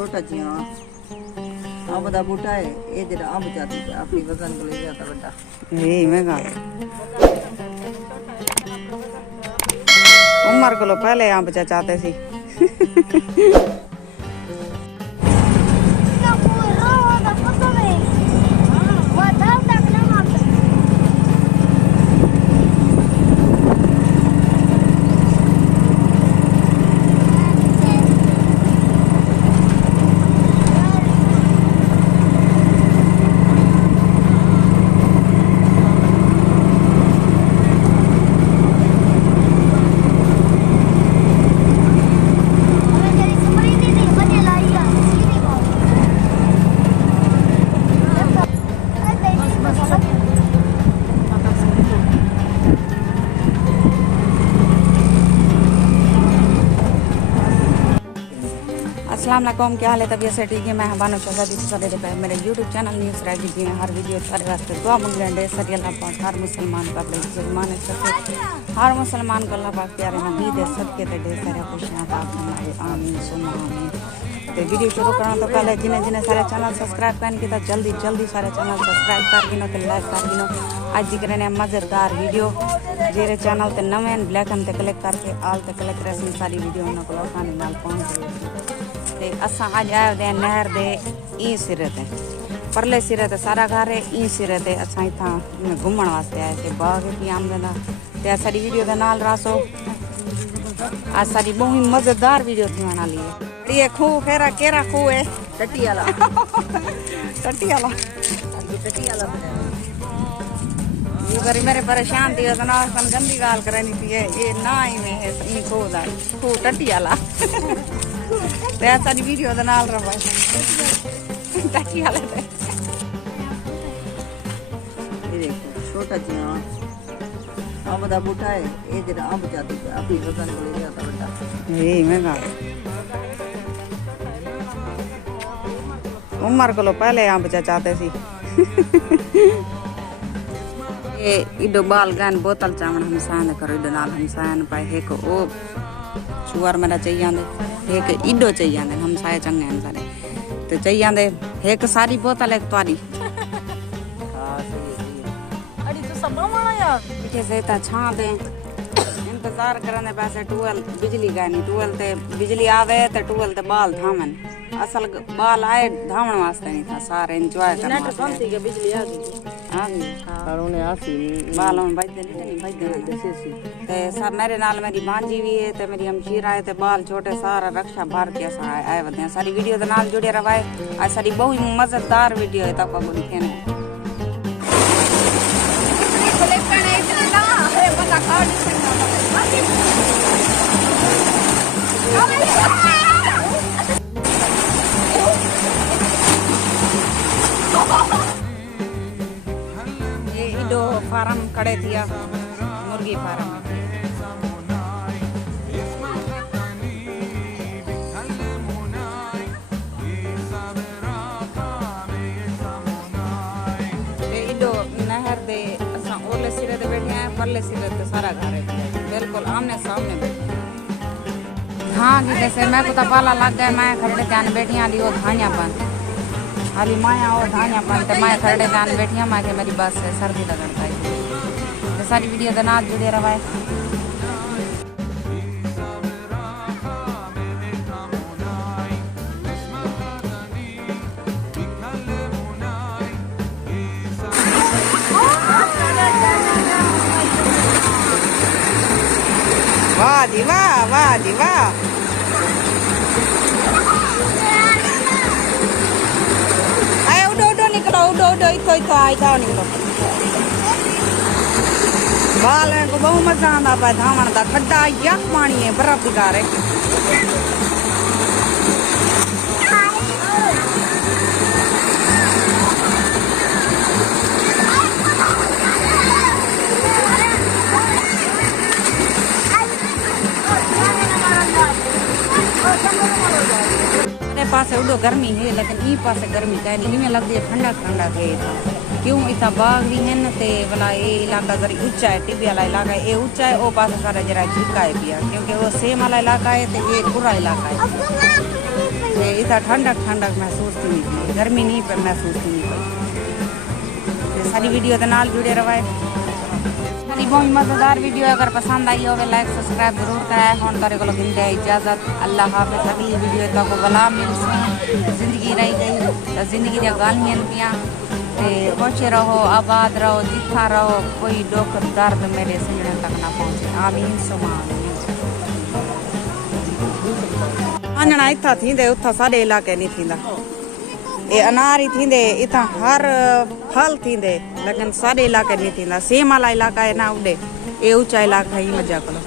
छोटा जिया अंब दा बूटा है ये जेड़ा अंब जाती अपनी वजन को ले जाता बड़ा ये महंगा उम्र को पहले अंब चाहते सी अस्सलाम वालेकुम, क्या हाल है? तबीयत से ठीक है। मैं बानो चौधरी दूसरे मेरे यूट्यूब चैनल न्यूज़ राइड जी हैं। हर वीडियो सारे वास्ते दुआ मंगलंडे सरी अल्लाह पाक हर मुसलमान का मुसलमान है सबके हर मुसलमान को अल्लाह पाक प्यारे नबी दे सबके ते ढेर सारे खुशियां अता फरमाए आमीन सुम्मा आमीन। तो वीडियो शुरू करना तो पहले जिन्हें जिन्हें सारे चैनल सब्सक्राइब करने की जल्दी जल्दी सारे चैनल सब्सक्राइब कर गिनो तो लाइक कर गिनो। आज जी करने मज़ेदार वीडियो जेरे चैनल ते नवे ब्लैक एंड ते क्लिक करके आल ते क्लिक करके सारी वीडियो उन्हें को आसानी नाल पहुंच गई। ते असा अज आए दे नहर दे ई सिरे ते परले सिरे ते सारा घर है ई सिरे ते असा इतना घूमन वास्ते आए थे बाग की आमदा ते सारी वीडियो दे नाल रासो आज सारी बहुत ही मजेदार वीडियो थी बना ली है। ये खूह केरा केरा खूह है टट्टी वाला टट्टी वाला टट्टी वाला ये बारी मेरे परेशान थी ना गंदी गाल करनी थी ये ना ही में है ई खूह दा खूह टट्टी वाला ते सारी वीडियो दे नाल रहा टट्टी वाले ते ये देखो छोटा जिया अंब दा बूटा है ये जेड़ा अंब जाती अपनी वजन को ले जाता बड़ा ये महंगा उम्र को पहले अंब चाहते सी ये इडो बाल गान बोतल चावण हम सान करो इडो नाल हम सान पाए एक ओ शुगर मेरा चाहिए आंदे एक इडो चाहिए आंदे हम साए चंगे हैं सारे तो चाहिए आंदे एक सारी बोतल एक त्वारी हां सही है अड़ी तो सब माना यार पीछे से ता छा दे इंतजार करने पैसे टूवेल बिजली गानी टूवेल ते बिजली आवे ते टूवेल ते बाल धामन असल बाल आए धामन वास्ते नहीं था सारे एंजॉय करना नेट कम थी के बिजली आ गई पर उन्हें आसी बालों में बजते नहीं बजते ते सब मेरे नाल मेरी भांजी भी है ते मेरी अमशीर आए ते बाल छोटे सारा रक्षा भर के आए वदे सारी वीडियो दे नाल जुड़े रवाए आज सारी बहुत ही मजेदार वीडियो है तक को दिखे ने ये इडो फार्म खड़े थिया मुर्गी फार्म इडो नहर दे असा ओले सिरे ते बैठे हैं परले सिरे ते सारा घर है बिल्कुल आमने सामने बैठे हाँ जी जैसे मैं को पाला लग गया मैं खड़े ध्यान बैठिया ली वो धानिया पान हाली माया और धानिया पान ते मैं खड़े ध्यान बैठिया मैं के मेरी बस सर्दी लगन पाई ते सारी वीडियो दे नाल जुड़े रवाए वाह जी वाह वाह जी वाह आए उडो उडो निकलो उडो उडो इतो इतो आई जाओ निकलो बाल को बहुत मजा आंदा पा धावण दा खड्डा यक पानी है बर्फ दी कार है पास उडो गर्मी है लेकिन ई पास गर्मी का नहीं में लगती है ठंडा ठंडा थे क्यों इतना बाग भी है न ते वाला ये इलाका जरा ऊंचा है टिब्बी वाला इलाका है ये ऊंचा है वो पास सारा जरा झुका है पिया क्योंकि वो सेम वाला इलाका है तो ये पूरा इलाका है इतना ठंडक ठंडक महसूस थी नहीं थी, गर्मी नहीं पर महसूस थी नहीं पई। सारी वीडियो के नाल जुड़े रहे। सारी बहुत मज़ेदार वीडियो अगर पसंद आई हो लाइक सब्सक्राइब जरूर कराए। हम तारे को गिनते इजाज़त, अल्लाह हाफिज़। अगली वीडियो तक गला मिल जिंदगी रही गई तो जिंदगी दी गालियां पियाँ खुश रहो, आबाद रहो, जिथा रहो, कोई दुख दर्द मेरे सिमरन तक ना पहुँचे। आमीन सुमा आमीन। आंजना इतना थींदे उथा साडे इलाके नहीं थींदा। ये अनार ही थींदे इतना हर फल थींदे, लेकिन साडे इलाके नहीं थींदा। सेम वाला इलाका है ना उडे, ये ऊंचा इलाका ही मजा करो।